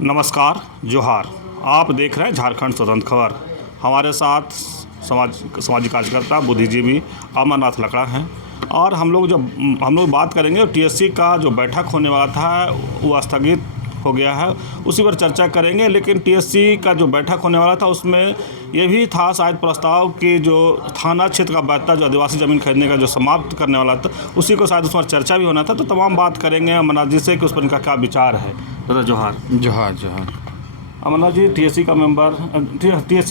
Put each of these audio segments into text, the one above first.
नमस्कार, जोहार। आप देख रहे हैं झारखंड स्वतंत्र खबर। हमारे साथ सामाजिक कार्यकर्ता बुद्धिजीवी अमरनाथ लकड़ा हैं और हम लोग बात करेंगे। टीएससी का जो बैठक होने वाला था वो स्थगित हो गया है, उसी पर चर्चा करेंगे। लेकिन टीएससी का जो बैठक होने वाला था उसमें ये भी था शायद प्रस्ताव कि जो थाना क्षेत्र का बैठता जो आदिवासी ज़मीन खरीदने का जो समाप्त करने वाला था उसी को शायद उस पर चर्चा भी होना था। तो तमाम बात करेंगे अमरनाथ जी से कि उस पर इनका क्या विचार है। दादा जोहार। जोहार जोहार। अमरनाथ जी, टीएससी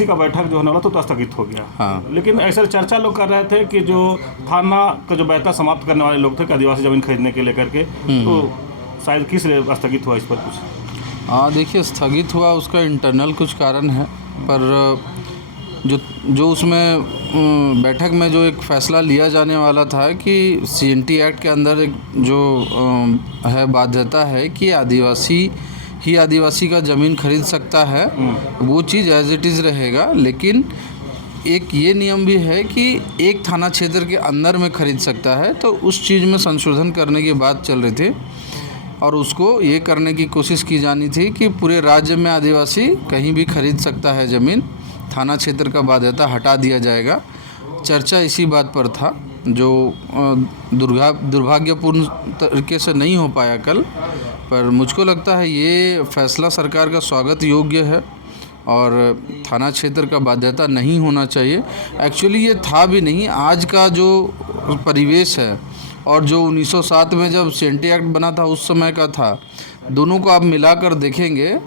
का बैठक जो होने वाला तो स्थगित हो गया। हाँ। लेकिन ऐसे चर्चा लोग कर रहे थे कि जो थाना का जो बैठता समाप्त करने वाले लोग थे कि आदिवासी ज़मीन खरीदने के लेकर के, तो शायद किस लिए स्थगित हुआ इस पर कुछ? हाँ, देखिए, स्थगित हुआ उसका इंटरनल कुछ कारण है, पर जो उसमें बैठक में जो एक फ़ैसला लिया जाने वाला था कि सीएनटी एक्ट के अंदर एक जो है बाध्यता है कि आदिवासी का ज़मीन खरीद सकता है, वो चीज़ एज इट इज़ रहेगा। लेकिन एक ये नियम भी है कि एक थाना क्षेत्र के अंदर में खरीद सकता है, तो उस चीज़ में संशोधन करने की बात चल रही थी और उसको ये करने की कोशिश की जानी थी कि पूरे राज्य में आदिवासी कहीं भी खरीद सकता है ज़मीन, थाना क्षेत्र का बाध्यता हटा दिया जाएगा। चर्चा इसी बात पर था, जो दुर्भाग्यपूर्ण तरीके से नहीं हो पाया कल। पर मुझको लगता है ये फैसला सरकार का स्वागत योग्य है और थाना क्षेत्र का बाध्यता नहीं होना चाहिए। एक्चुअली ये था भी नहीं। आज का जो परिवेश है और जो 1907 में जब सीएनटी एक्ट बना था उस समय का था, दोनों को आप मिलाकर देखेंगे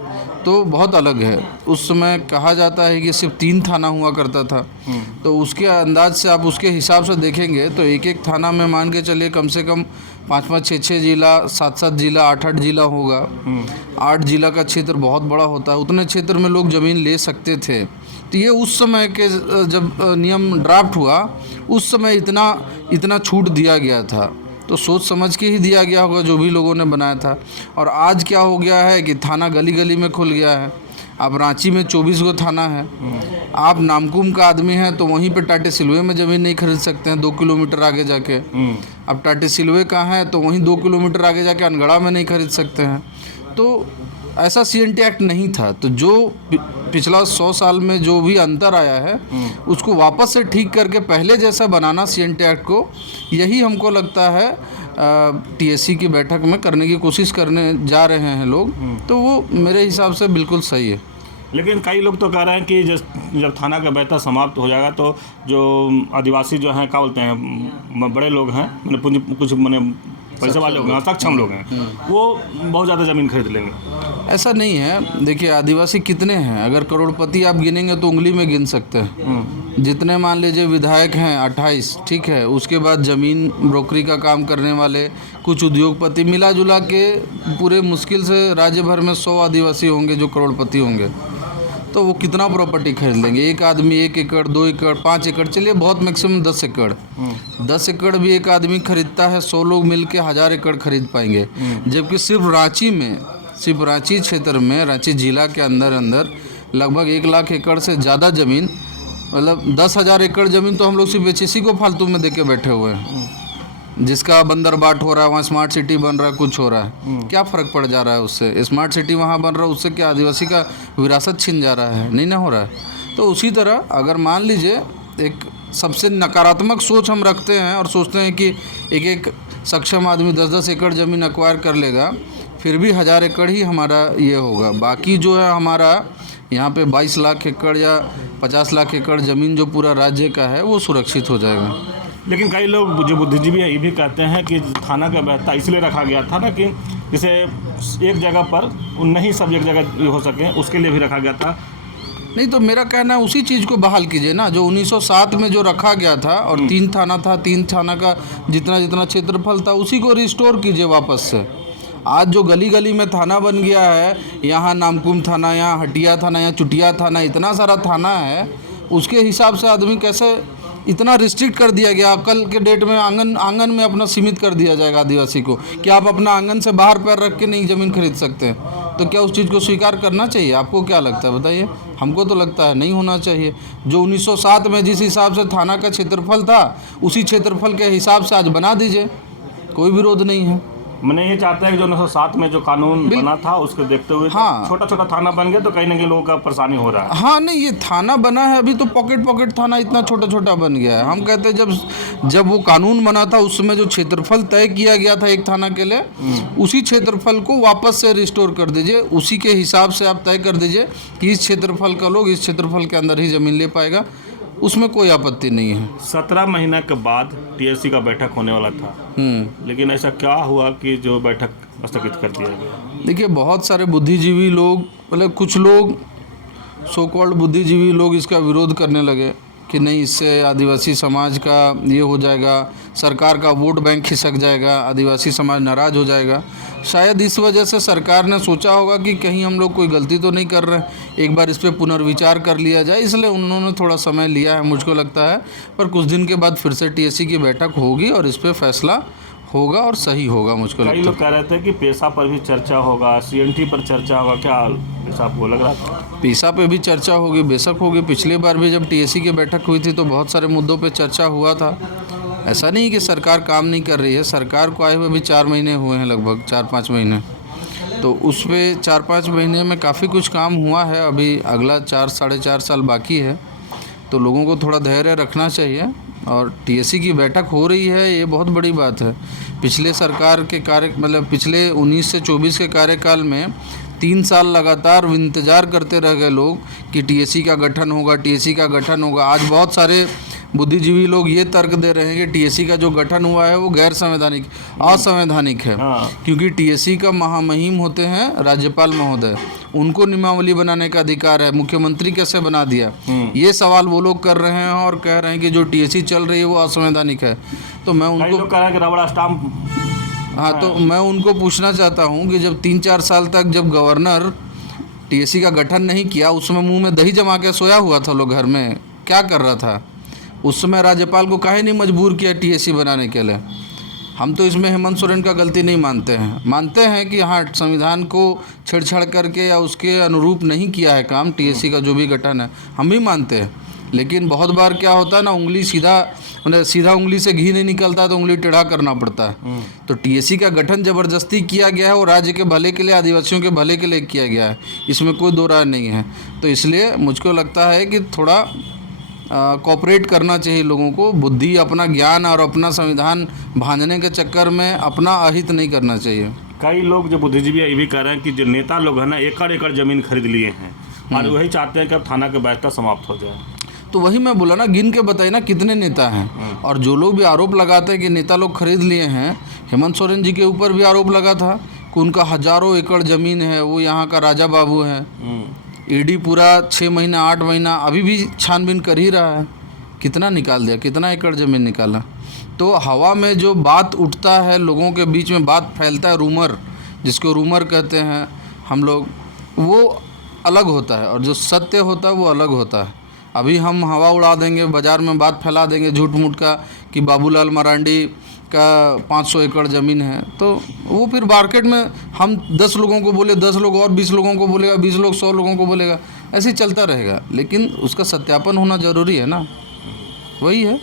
तो बहुत अलग है। उस समय कहा जाता है कि सिर्फ 3 थाना हुआ करता था, तो उसके अंदाज से आप उसके हिसाब से देखेंगे तो एक एक थाना में मान के चलिए कम से कम 5-5, 6-6 जिला, 7-7 जिला, 8-8 जिला होगा। 8 जिला का क्षेत्र बहुत बड़ा होता है, उतने क्षेत्र में लोग ज़मीन ले सकते थे। तो ये उस समय के जब नियम ड्राफ्ट हुआ उस समय इतना छूट दिया गया था, तो सोच समझ के ही दिया गया होगा जो भी लोगों ने बनाया था। और आज क्या हो गया है कि थाना गली गली में खुल गया है। अब रांची में 24 गो थाना है। आप नामकुम का आदमी हैं तो वहीं पे टाटे सिलवे में ज़मीन नहीं खरीद सकते हैं 2 किलोमीटर आगे जाके। अब टाटे सिलवे का है तो वहीं 2 किलोमीटर आगे जाके अनगढ़ा में नहीं खरीद सकते हैं। तो ऐसा सीएनटी एक्ट नहीं था। तो जो पिछला 100 साल में जो भी अंतर आया है उसको वापस से ठीक करके पहले जैसा बनाना सीएनटी एक्ट को, यही हमको लगता है टीएससी की बैठक में करने की कोशिश करने जा रहे हैं लोग। तो वो मेरे हिसाब से बिल्कुल सही है। लेकिन कई लोग तो कह रहे हैं कि जब थाना का बैठता समाप्त हो जाएगा तो जो आदिवासी जो हैं क्या बोलते हैं, बड़े लोग हैं, मैंने पैसे वाले लोग हैं, सक्षम लोग हैं, वो बहुत ज़्यादा ज़मीन खरीद लेंगे। ऐसा नहीं है। देखिए, आदिवासी कितने हैं? अगर करोड़पति आप गिनेंगे तो उंगली में गिन सकते हैं। जितने मान लीजिए विधायक हैं 28, ठीक है। उसके बाद ज़मीन ब्रोकरी का काम करने वाले कुछ उद्योगपति, मिला जुला के पूरे मुश्किल से राज्य भर में 100 आदिवासी होंगे जो करोड़पति होंगे। तो वो कितना प्रॉपर्टी खरीद लेंगे? एक आदमी 1 एकड़, 2 एकड़, 5 एकड़, चलिए बहुत मैक्सिमम 10 एकड़। 10 एकड़ भी एक आदमी खरीदता है, 100 लोग मिलके 1000 एकड़ खरीद पाएंगे। जबकि सिर्फ रांची क्षेत्र में, रांची जिला के अंदर लगभग 1 लाख एकड़ से ज़्यादा ज़मीन, मतलब 10,000 एकड़ ज़मीन तो हम लोग सिर्फ एचएससी को फालतू में देके बैठे हुए हैं। जिसका बंदरबाट हो रहा है, वहाँ स्मार्ट सिटी बन रहा है, कुछ हो रहा है, क्या फ़र्क पड़ जा रहा है उससे? स्मार्ट सिटी वहाँ बन रहा है, उससे क्या आदिवासी का विरासत छीन जा रहा है? नहीं ना हो रहा है। तो उसी तरह अगर मान लीजिए एक सबसे नकारात्मक सोच हम रखते हैं और सोचते हैं कि एक सक्षम आदमी 10-10 एकड़ ज़मीन एक्वायर कर लेगा, फिर भी 1000 एकड़ ही हमारा ये होगा। बाकी जो है हमारा यहाँ पे 22 लाख एकड़ या 50 लाख एकड़ ज़मीन जो पूरा राज्य का है वो सुरक्षित हो जाएगा। लेकिन कई लोग जो बुद्धिजीवी हैं ये भी कहते हैं कि थाना का बैठता इसलिए रखा गया था ना कि जैसे एक जगह पर नहीं सब एक जगह हो सके, उसके लिए भी रखा गया था। नहीं, तो मेरा कहना है उसी चीज़ को बहाल कीजिए ना, जो 1907 में जो रखा गया था और 3 थाना था, 3 थाना का जितना क्षेत्रफल था उसी को रिस्टोर कीजिए वापस से। आज जो गली गली में थाना बन गया है, यहाँ नामकुम थाना, यहाँ हटिया थाना, यहाँ चुटिया थाना, इतना सारा थाना है, उसके हिसाब से आदमी कैसे इतना रिस्ट्रिक्ट कर दिया गया। कल के डेट में आंगन में अपना सीमित कर दिया जाएगा आदिवासी को कि आप अपना आंगन से बाहर पैर रख के नहीं ज़मीन खरीद सकते हैं। तो क्या उस चीज़ को स्वीकार करना चाहिए? आपको क्या लगता है बताइए? हमको तो लगता है नहीं होना चाहिए। जो 1907 में जिस हिसाब से थाना का क्षेत्रफल था उसी क्षेत्रफल के हिसाब से आज बना दीजिए, कोई विरोध नहीं है। मैंने ये चाहता है कि जो 1907 में जो कानून बना था उसको देखते हुए हाँ। छोटा छोटा थाना बन गया तो कहीं ना कहीं लोगों का परेशानी हो रहा है। हाँ नहीं, ये थाना बना है अभी तो पॉकेट थाना इतना छोटा छोटा बन गया है। हम कहते हैं जब वो कानून बना था उस समय जो क्षेत्रफल तय किया गया था एक थाना के लिए, उसी क्षेत्रफल को वापस से रिस्टोर कर दीजिए, उसी के हिसाब से आप तय कर दीजिए कि इस क्षेत्रफल का लोग इस क्षेत्रफल के अंदर ही ज़मीन ले पाएगा, उसमें कोई आपत्ति नहीं है। 17 महीने के बाद टीएससी का बैठक होने वाला था, लेकिन ऐसा क्या हुआ कि जो बैठक स्थगित कर दिया गया? देखिए, बहुत सारे बुद्धिजीवी लोग, मतलब कुछ लोग सो कॉल्ड बुद्धिजीवी लोग इसका विरोध करने लगे कि नहीं, इससे आदिवासी समाज का ये हो जाएगा, सरकार का वोट बैंक खिसक जाएगा, आदिवासी समाज नाराज़ हो जाएगा। शायद इस वजह से सरकार ने सोचा होगा कि कहीं हम लोग कोई गलती तो नहीं कर रहे हैं, एक बार इस पर पुनर्विचार कर लिया जाए, इसलिए उन्होंने थोड़ा समय लिया है मुझको लगता है। पर कुछ दिन के बाद फिर से टीएससी की बैठक होगी और इस पर फैसला होगा और सही होगा मुझको लगता है। कई लोग कह रहे थे कि पेशा पर भी चर्चा होगा, सीएनटी पर चर्चा होगा, क्या ऐसा आपको लग रहा था? पेशा पे भी चर्चा होगी, बेशक होगी। पिछली बार भी जब टीएससी की बैठक हुई थी तो बहुत सारे मुद्दों पे चर्चा हुआ था। ऐसा नहीं कि सरकार काम नहीं कर रही है, सरकार को आए हुए भी 4 महीने हुए हैं, लगभग 4-5 महीने, तो उस पर 4-5 महीने में काफ़ी कुछ काम हुआ है। अभी अगला 4-4.5 साल बाकी है, तो लोगों को थोड़ा धैर्य रखना चाहिए। और टीएससी की बैठक हो रही है, ये बहुत बड़ी बात है। पिछले सरकार के मतलब पिछले 19 से 24 के कार्यकाल में 3 साल लगातार इंतज़ार करते रह गए लोग कि टीएससी का गठन होगा, टीएससी का गठन होगा। आज बहुत सारे बुद्धिजीवी लोग ये तर्क दे रहे हैं कि टीएससी का जो गठन हुआ है वो गैर संवैधानिक, असंवैधानिक है। क्योंकि टीएससी का महामहिम होते हैं राज्यपाल महोदय, उनको नियमावली बनाने का अधिकार है। मुख्यमंत्री कैसे बना दिया, ये सवाल वो लोग कर रहे हैं और कह रहे हैं कि जो टीएससी चल रही है वो असंवैधानिक है। तो मैं उनको कह रहे हैं कि रबड़ स्टाम्प। हाँ, तो मैं उनको पूछना चाहता हूँ कि जब 3-4 साल तक जब गवर्नर टीएससी का गठन नहीं किया, उस समय मुँह में दही जमा के सोया हुआ था लोग घर में, क्या कर रहा था उस समय? राज्यपाल को काहे नहीं मजबूर किया टीएससी बनाने के लिए? हम तो इसमें हेमंत सोरेन का गलती नहीं मानते हैं कि हाँ, संविधान को छेड़छाड़ करके या उसके अनुरूप नहीं किया है काम टीएससी का जो भी गठन है, हम भी मानते हैं। लेकिन बहुत बार क्या होता है ना, उंगली सीधा उंगली से घी नहीं निकलता तो उंगली टेढ़ा करना पड़ता है। तो टीएससी का गठन ज़बरदस्ती किया गया है और राज्य के भले के लिए, आदिवासियों के भले के लिए किया गया है, इसमें कोई दो राय नहीं है। तो इसलिए मुझको लगता है कि थोड़ा कोऑपरेट करना चाहिए लोगों को। बुद्धि, अपना ज्ञान और अपना संविधान भांजने के चक्कर में अपना अहित नहीं करना चाहिए। कई लोग जो बुद्धिजीवी ये भी कह रहे हैं कि जो नेता लोग हैं ना, एकड़ ज़मीन खरीद लिए हैं और वही चाहते हैं कि अब थाना की व्यवस्था समाप्त हो जाए। तो वही मैं बोला ना, गिन के बताइए ना कितने नेता हैं। और जो लोग भी आरोप लगाते हैं कि नेता लोग खरीद लिए हैं, हेमंत सोरेन जी के ऊपर भी आरोप लगा था कि उनका हज़ारों एकड़ ज़मीन है, वो यहाँ का राजा बाबू है। ईडी पूरा 6 महीना 8 महीना अभी भी छानबीन कर ही रहा है, कितना निकाल दिया, कितना एकड़ ज़मीन निकाला। तो हवा में जो बात उठता है, लोगों के बीच में बात फैलता है, रूमर, जिसको रूमर कहते हैं हम लोग, वो अलग होता है और जो सत्य होता है वो अलग होता है। अभी हम हवा उड़ा देंगे, बाज़ार में बात फैला देंगे झूठ मूठ का कि बाबूलाल मरांडी का 500 एकड़ ज़मीन है, तो वो फिर मार्केट में हम 10 लोगों को बोले, 10 लोग और 20 लोगों को बोलेगा, 20 लोग 100 लोगों को बोलेगा, ऐसे ही चलता रहेगा। लेकिन उसका सत्यापन होना ज़रूरी है ना, वही है।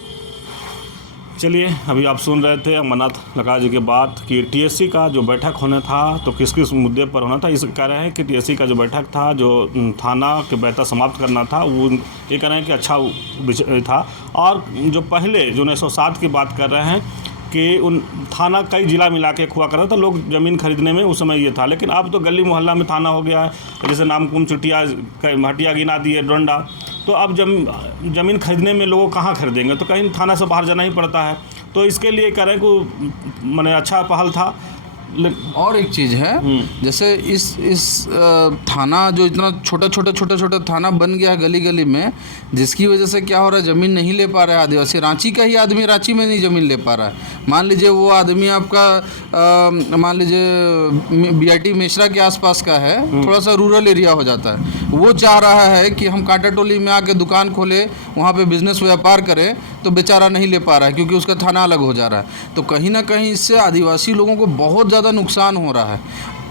चलिए, अभी आप सुन रहे थे अमरनाथ लकड़ा जी की बात कि टीएससी का जो बैठक होना था तो किस किस मुद्दे पर होना था। इस कह रहे हैं कि टीएससी का जो बैठक था, जो थाना के व्यवस्था समाप्त करना था, वो ये कह रहे हैं कि अच्छा विषय था। और जो पहले जो 1907 की बात कर रहे हैं कि उन थाना कई ज़िला मिला के हुआ करता था, लोग ज़मीन खरीदने में उस समय ये था। लेकिन अब तो गली मोहल्ला में थाना हो गया है, जैसे नामकुम, चुटिया, हटिया गिना दिए, डोंडा। तो अब ज़मीन खरीदने में लोग कहाँ खरीदेंगे, तो कहीं थाना से बाहर जाना ही पड़ता है। तो इसके लिए कह रहे हैं कि मैंने अच्छा पहल था। और एक चीज़ है, जैसे इस थाना जो इतना छोटा थाना बन गया है गली गली में, जिसकी वजह से क्या हो रहा है, ज़मीन नहीं ले पा रहा है आदिवासी। रांची का ही आदमी रांची में नहीं ज़मीन ले पा रहा है। मान लीजिए वो आदमी आपका मान लीजिए बीआईटी मेसरा के आसपास का है, थोड़ा सा रूरल एरिया हो जाता है, वो चाह रहा है कि हम कांटा टोली में आके दुकान खोले, वहाँ पे बिजनेस व्यापार करें, तो बेचारा नहीं ले पा रहा है क्योंकि उसका थाना अलग हो जा रहा है। तो कहीं ना कहीं इससे आदिवासी लोगों को बहुत ज़्यादा नुकसान हो रहा है।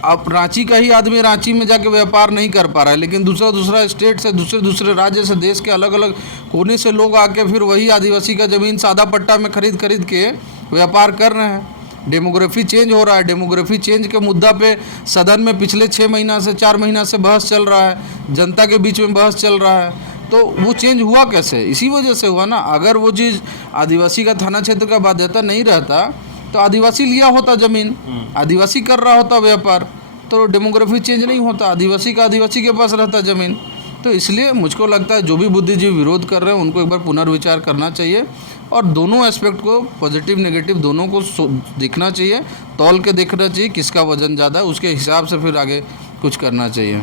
अब रांची का ही आदमी रांची में जाके व्यापार नहीं कर पा रहा है, लेकिन दूसरा स्टेट से, दूसरे राज्य से, देश के अलग अलग कोने से लोग आके फिर वही आदिवासी का ज़मीन सादा पट्टा में खरीद के व्यापार कर रहे हैं। डेमोग्राफी चेंज हो रहा है। डेमोग्राफी चेंज के मुद्दा पे सदन में पिछले 6 महीना से 4 महीना से बहस चल रहा है, जनता के बीच में बहस चल रहा है। तो वो चेंज हुआ कैसे? इसी वजह से हुआ ना। अगर वो चीज़ आदिवासी का थाना क्षेत्र का बाध्यता नहीं रहता तो आदिवासी लिया होता ज़मीन, आदिवासी कर रहा होता व्यापार, तो डेमोग्राफी चेंज नहीं होता, आदिवासी का आदिवासी के पास रहता ज़मीन। तो इसलिए मुझको लगता है जो भी बुद्धिजीवी विरोध कर रहे हैं उनको एक बार पुनर्विचार करना चाहिए और दोनों एस्पेक्ट को, पॉजिटिव नेगेटिव दोनों को देखना चाहिए, तौल के देखना चाहिए किसका वजन ज़्यादा है, उसके हिसाब से फिर आगे कुछ करना चाहिए।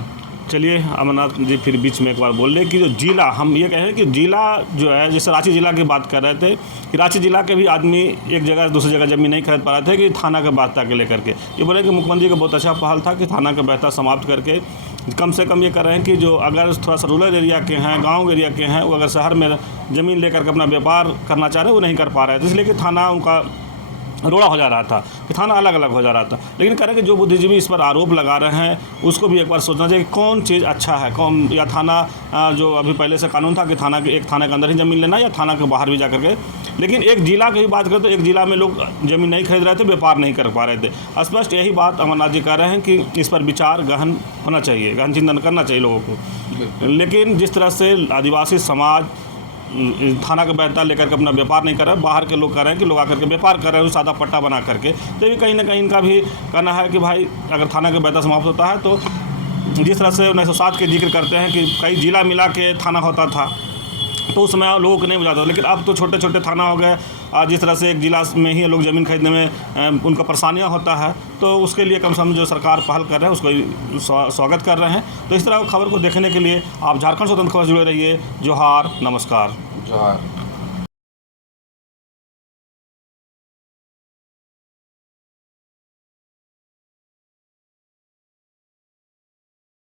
चलिए अमरनाथ जी फिर बीच में एक बार बोल रहे कि जो जिला, हम ये कह रहे हैं कि जिला जो है, जैसे रांची जिला की बात कर रहे थे कि रांची जिला के भी आदमी एक जगह से दूसरी जगह ज़मीन नहीं खरीद पा रहे थे कि थाना के बाध्यता के लेकर के। ये बोले कि मुख्यमंत्री का बहुत अच्छा पहल था कि थाना का बाध्यता समाप्त करके कम से कम ये कर रहे हैं कि जो अगर थोड़ा सा रूरल एरिया के हैं, गाँव एरिया के हैं, वो अगर शहर में ज़मीन लेकर के अपना व्यापार करना चाह रहे हैं वो नहीं कर पा रहे थे, इसलिए कि थाना उनका रोड़ा हो जा रहा था, कि थाना अलग अलग हो जा रहा था। लेकिन कह रहे हैं कि जो बुद्धिजीवी इस पर आरोप लगा रहे हैं उसको भी एक बार सोचना चाहिए कि कौन चीज़ अच्छा है, कौन, या थाना जो अभी पहले से कानून था कि थाना के, एक थाने के अंदर ही ज़मीन लेना या थाना के बाहर भी जा करके। लेकिन एक जिला की बात करें तो एक जिला में लोग ज़मीन नहीं खरीद रहे थे, व्यापार नहीं कर पा रहे थे। स्पष्ट यही बात अमरनाथ जी कह रहे हैं कि इस पर विचार गहन होना चाहिए, गहन चिंतन करना चाहिए लोगों को। लेकिन जिस तरह से आदिवासी समाज थाना का बाध्यता लेकर के अपना व्यापार नहीं कर रहे, बाहर के लोग कर रहे हैं कि लोग आकर के व्यापार कर रहे हैं सादा पट्टा बना करके, तो ये कहीं ना कहीं इनका भी कहना है कि भाई अगर थाना का बाध्यता समाप्त होता है तो जिस तरह से 1907 के जिक्र करते हैं कि कई जिला मिला के थाना होता था तो उस समय लोगों को नहीं बुझाता, लेकिन अब तो छोटे छोटे थाना हो गए। जिस तरह से एक जिला में ही लोग ज़मीन खरीदने में उनका परेशानियाँ होता है, तो उसके लिए कम से कम जो सरकार पहल कर रहे हैं उसको स्वागत कर रहे हैं। तो इस तरह खबर को देखने के लिए आप झारखंड स्वतंत्र खबर से जुड़े रहिए। जोहार, नमस्कार। जोहार।